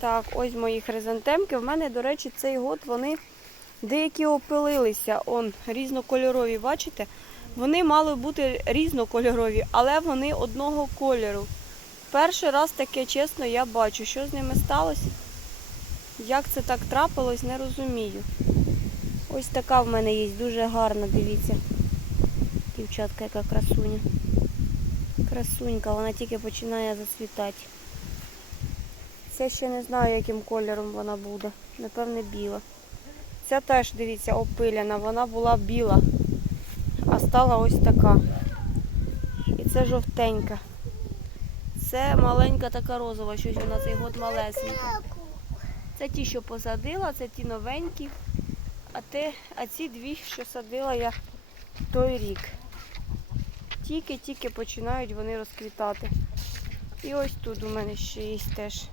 Так, ось мої хризантемки. В мене, до речі, цей год вони деякі опилилися. Он різнокольорові, бачите? Вони мали бути різнокольорові, але вони одного кольору. Перший раз таке чесно я бачу, що з ними сталося. Як це так трапилось, не розумію. Ось така в мене є, дуже гарна, дивіться. Дівчатка, яка красуня. Красунька, вона тільки починає зацвітати. Це ще не знаю, яким кольором вона буде. Напевне, біла. Ця теж, дивіться, опиляна. Вона була біла, а стала ось така. І це жовтенька. Це маленька така розова, щось вона цей год малесенька. Це ті, що посадила, це ті новенькі. А, те, а ці дві, що садила я той рік. Тільки-тільки починають вони розквітати. І ось тут у мене ще є теж